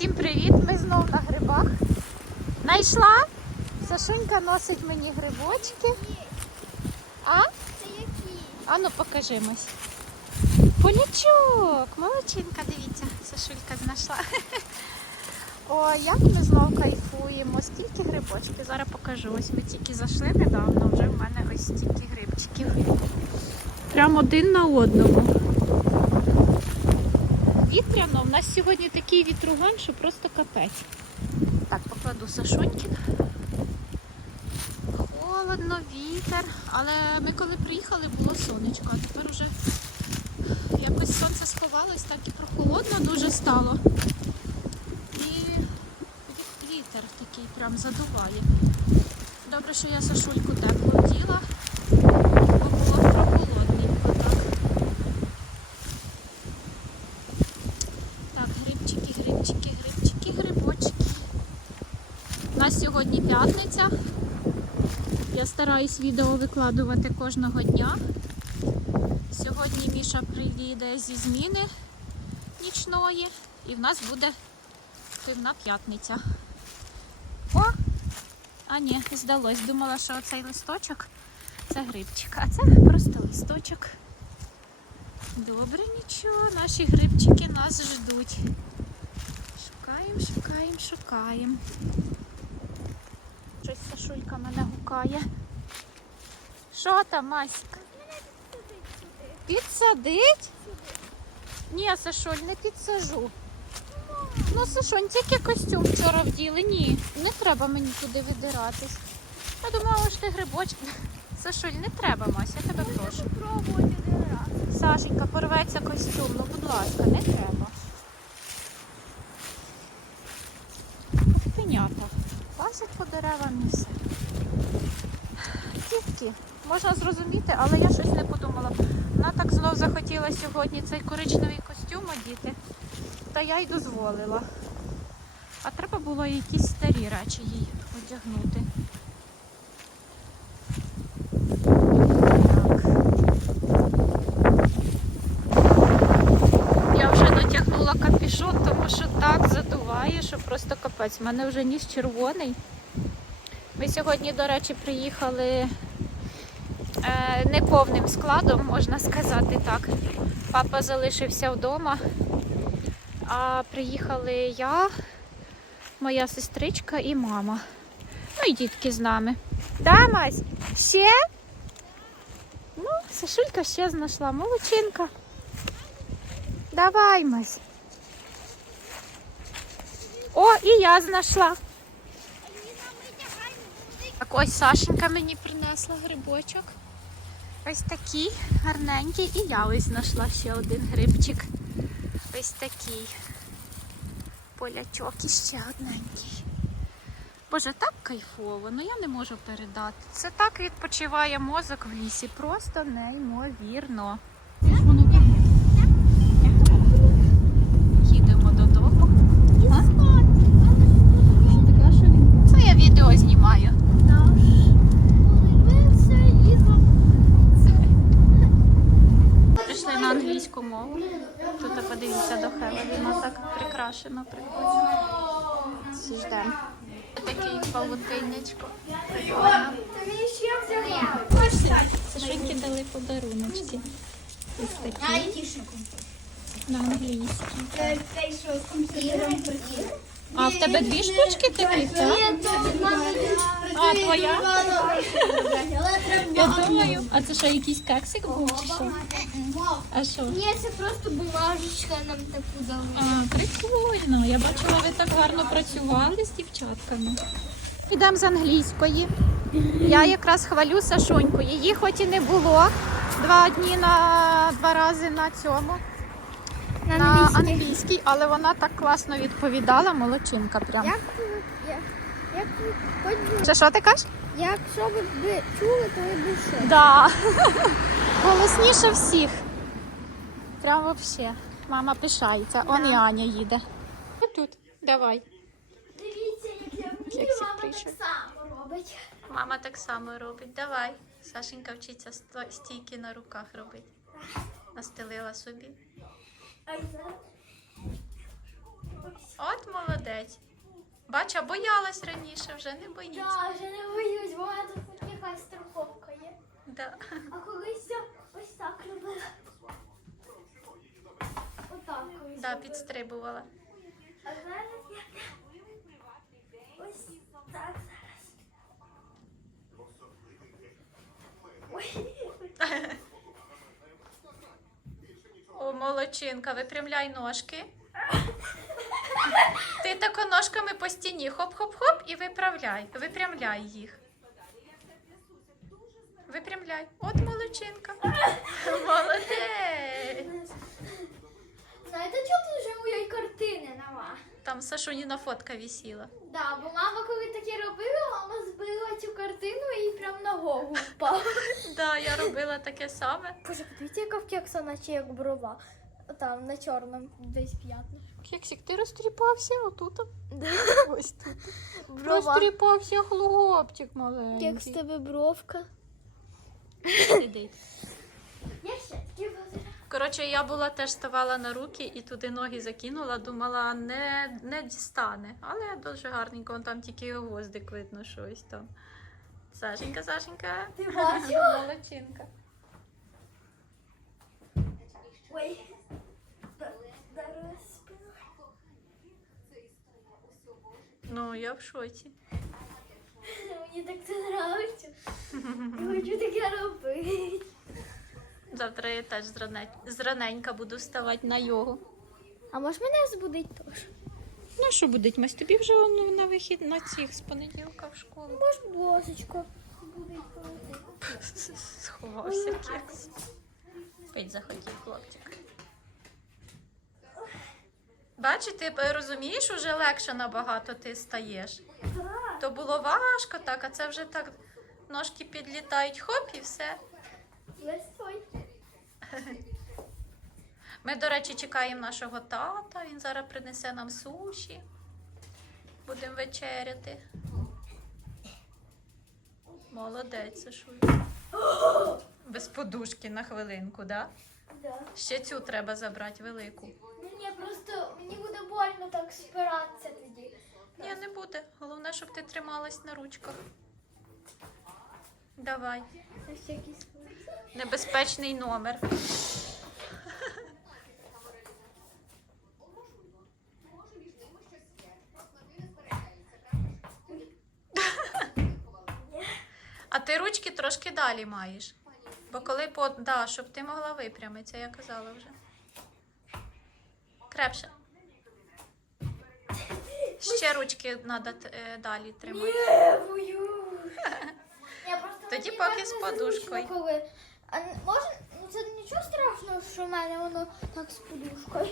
Всім привіт! Ми знов на грибах. Найшла? Сашунька носить мені грибочки. А? Це які? А ну покажимось. Полячок! Молодчинка, дивіться, Сашулька знайшла. О, як ми знов кайфуємо, скільки грибочків. Зараз покажу. Ось ми тільки зайшли недавно, вже в мене ось стільки грибчиків. Прям один на одному. Вітряно, у нас сьогодні такий вітруган, що просто капець. Так, покладу Сашунькін. Холодно, вітер, але ми коли приїхали, було сонечко, а тепер уже якось сонце сховалось, так і прохолодно дуже стало. І вітер такий прям задуває. Добре, що я Сашульку тепло вділа, бо було прохолодненько так. Так, грибчики, грибчики, грибчики, грибочки. У нас сьогодні п'ятниця. Я стараюсь відео викладувати кожного дня. Сьогодні Міша приїде зі зміни нічної і в нас буде пивна п'ятниця. О! А ні, здалось. Думала, що оцей листочок це грибчик, а це просто листочок. Добре, нічого, наші грибчики нас ждуть. Шукаємо, шукаємо, шукаємо. Щось Сашулька мене гукає. Що там, Масік? Підсадить? Ні, Сашуль, не підсажу. Ну, Сашунь, тільки костюм вчора вділи. Ні, не треба мені туди видиратись. Я думала, що ти грибочки. Сашуль, не треба, Мася, я тебе прошу. Один раз. Сашенька, порветься костюм, ну будь ласка, не треба. Лазять по деревам і все. Дітки, можна зрозуміти, але я щось не подумала. Вона так знов захотіла сьогодні цей коричневий костюм одіти, та я й дозволила. А треба було якісь старі речі їй одягнути. Я вже натягнула капішон, тому що так задуває, що просто капець. У мене вже ніс червоний. Ми сьогодні, до речі, приїхали е, неповним складом, можна сказати так. Папа залишився вдома, а приїхали я, моя сестричка і мама. Ну і дітки з нами. Да, Мась? Ще? Ну, Сашулька ще знайшла. Молодчинка. Давай, Мась. О, і я знайшла. Так ось Сашенька мені принесла грибочок. Ось такий гарненький. І я ось знайшла ще один грибчик. Ось такий. Полячок і ще одненький. Боже, так кайфово, ну я не можу передати. Це так відпочиває мозок в лісі. Просто неймовірно. Їдемо додому. А? Це я відео знімаю. Прийшли на англійську мову. Тут подивіться до Хеллоуіна, так прикрашено, прикольно. Всі ждемо. Такий павутиннячко. Прикольно. Сашеньки дали подаруночки. Ось такі на англійській. А в тебе дві штучки таких, так? А, твоя? Я думаю. А це що, якийсь кексик був чи що? А що? Ні, це просто бумажечка нам таку дали. А, прикольно. Я бачила, ви так гарно працювали з дівчатками. Йдемо з англійської. Я якраз хвалю Сашоньку. Її хоч і не було два дні на два рази на цьому. На англійській, але вона так класно відповідала, молодчинка прям. Як, як, як, хоч Ще що ти кажеш? якщо ви чули, то ви б що? Да. Голосніше всіх. Прям вообще. Мама пишається. Он і Аня їде. Тут, давай. Дивіться, як я вмію, Кексик мама так само робить. Мама так само робить. Давай. Сашенька вчиться стійки на руках робити. Настелила собі. От молодець. Бач, а боялась раніше, вже не боїться. Я вже не боюсь, бо тут якась страховка є. Да. А колись я ось так робила. Отак колись. Да, підстрибувала. А зараз О, молодчинка, випрямляй ножки. Ти тако ножками по стіні хоп-хоп-хоп і виправляй. Випрямляй їх. Випрямляй. От молодчинка. Молодець. Знаєте, чого тут вже моєї картини нема? Там Сашуніна фотка висіла. Да, бо мама, коли таке робила, мама збила цю картину і прям на голову впала. Да, я робила таке саме. Боже, подивіться, яка в кекса, наче як брова. Там на чорному десь п'ятно. Кексик, ти розтріпався отут. Ось тут. Брова. Розтріпався хлопчик маленький. Кекс тебе бровка. Сидить. Я ще такі буду. Коротше, я була теж ставала на руки і туди ноги закинула, думала, не, не дістане. Але дуже гарненько, вон там тільки гвоздик видно щось там. Сашенька, Сашенька. Ти бачила? Молодчинка. Ой. Ну, я в шоці. Мені так це подобається. Я хочу таке робити. Завтра я теж зраненька буду вставати на йогу. А може мене збудить теж? Ну що будуть, Мась, тобі вже ну, на вихід на цих з понеділка в школу. Може, досочку. Будить ходити. Сховався кекс. Пить захотів хлопчик. Бачиш, ти розумієш, уже легше набагато ти стаєш. То було важко так, а це вже так ножки підлітають, хоп, і все. Весь твой. Ми, до речі, чекаємо нашого тата. Він зараз принесе нам суші. Будемо вечеряти. Молодець, Сашуй. Без подушки на хвилинку, да? Да. Ще цю треба забрати велику. Мені просто мені буде больно так спиратися тоді. Ні, не буде. Головне, щоб ти трималась на ручках. Давай. На всякий случай. Небезпечний номер. А ти ручки трошки далі маєш. Бо коли по да, щоб ти могла випрямитися, я казала вже. Крепше. Ще ручки треба далі тримати. Я просто Тоді поки з подушкою. А може, ну, це нічого страшного, що в мене воно так з подушкою.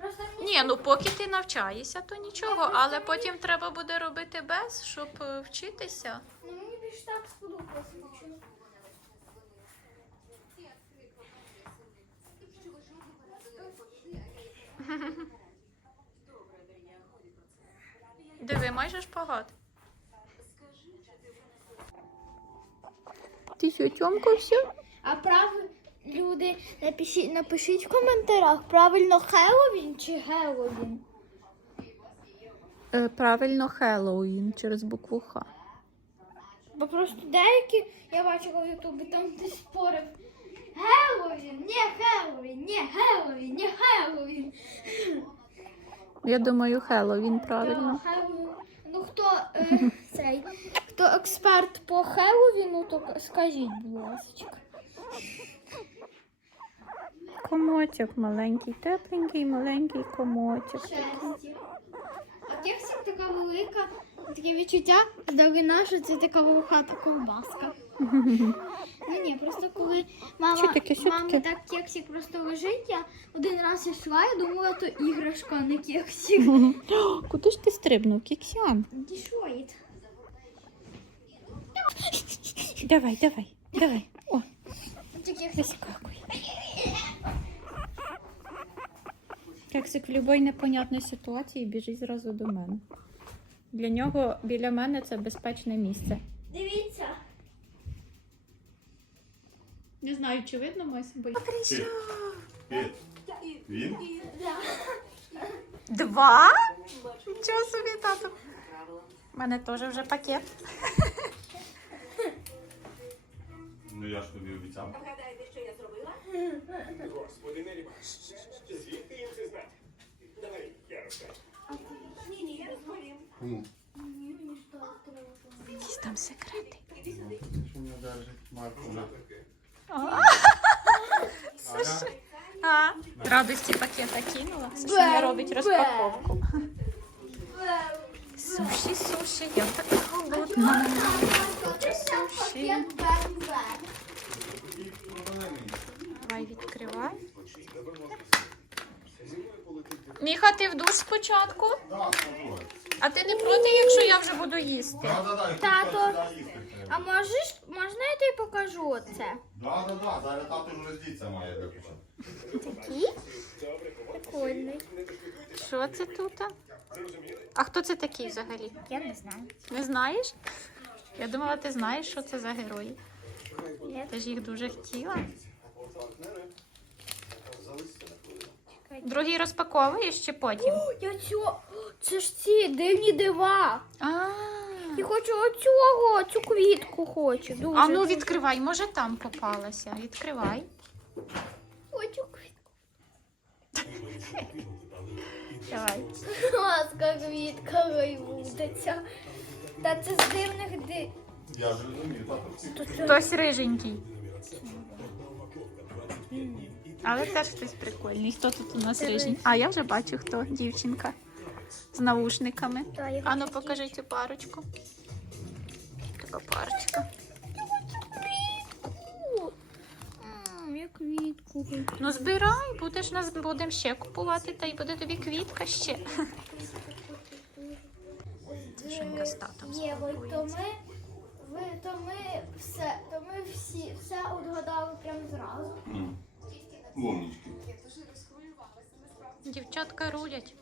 Просто мені Ні, ну поки ти навчаєшся, то нічого, але потім треба буде робити без, щоб е, вчитися. ну, мені більш так з подушкою. Диви, майже шпагат. Ти що, тьомкався? А правильно, люди, напишіть, напишіть в коментарях, правильно Хеллоуін чи Геловін? Е, правильно, Хеллоуін через букву Х. Бо просто деякі, я бачила в Ютубі, там хтось спорив. Геловін, не Геловін, не Геловін, не Геловін. Я думаю, Хеллоуін правильно. Ну хто е, цей, хто експерт по Хеллоуіну, то скажіть, будь ласка. Комотик маленький, тепленький, маленький комотик. Шерсті. А кексик така велика, таке відчуття здавина, що це така волохата ковбаска. Ну ні, просто коли мама, Що таке, що мама таке? так кексик просто лежить, я один раз йшла, я думала, то іграшка, а не кексик. Куди ж ти стрибнув, Кіксян? Дішоїд. Давай, давай, давай. О, Кексик. в будь-якій непонятній ситуації біжить зразу до мене. Для нього біля мене це безпечне місце. Дивіться. Не знаю, чи видно мой собі. Він? Два? Нічого собі, тато. У мене теж вже пакет. Ну я ж тобі обіцяв. Гадаєте, що я зробила? Господи, Нелі, звідки їм це знати? Давай, я розкажу. Ні, ні, я розповім. Кому? Якісь там секрети. Що не держить Марку? Слушай. А, радості пакета кинула. Саша робить розпаковку. Суші, суші, я така голодна. Хочу суші. Відкривай. Міха, ти в душ спочатку? А ти не проти, якщо я вже буду їсти? Тато. А можеш, можна я тобі покажу оце? Да, да, да, зараз тато вже роздіться має виключити. Такий? Прикольний. Що це тут? А хто це такий взагалі? Я не знаю. Не знаєш? Я думала, ти знаєш, що це за герої. Ти ж їх дуже хотіла. Другий розпаковуєш чи потім? Я цю, це ж ці дивні дива. А, Я хочу оцього, цю квітку хочу. Дуже. а ну відкривай, може там попалася. Відкривай. Хочу квітку. Давай. Ласка, квітка вийбудеться. Та це з дивних ди. Я ж розумію. Хтось риженький. Але теж хтось прикольний. Хто тут у нас риженький? А я вже бачу, хто дівчинка з наушниками. Ану, покажи цю парочку. Така парочка. квітку. Ну збирай, будеш нас будемо ще купувати, та й буде тобі квітка ще. Женька з татом Єво, то ми, ви, то ми все, то ми всі все отгадали прямо зразу. Умнічки. Дівчатка рулять.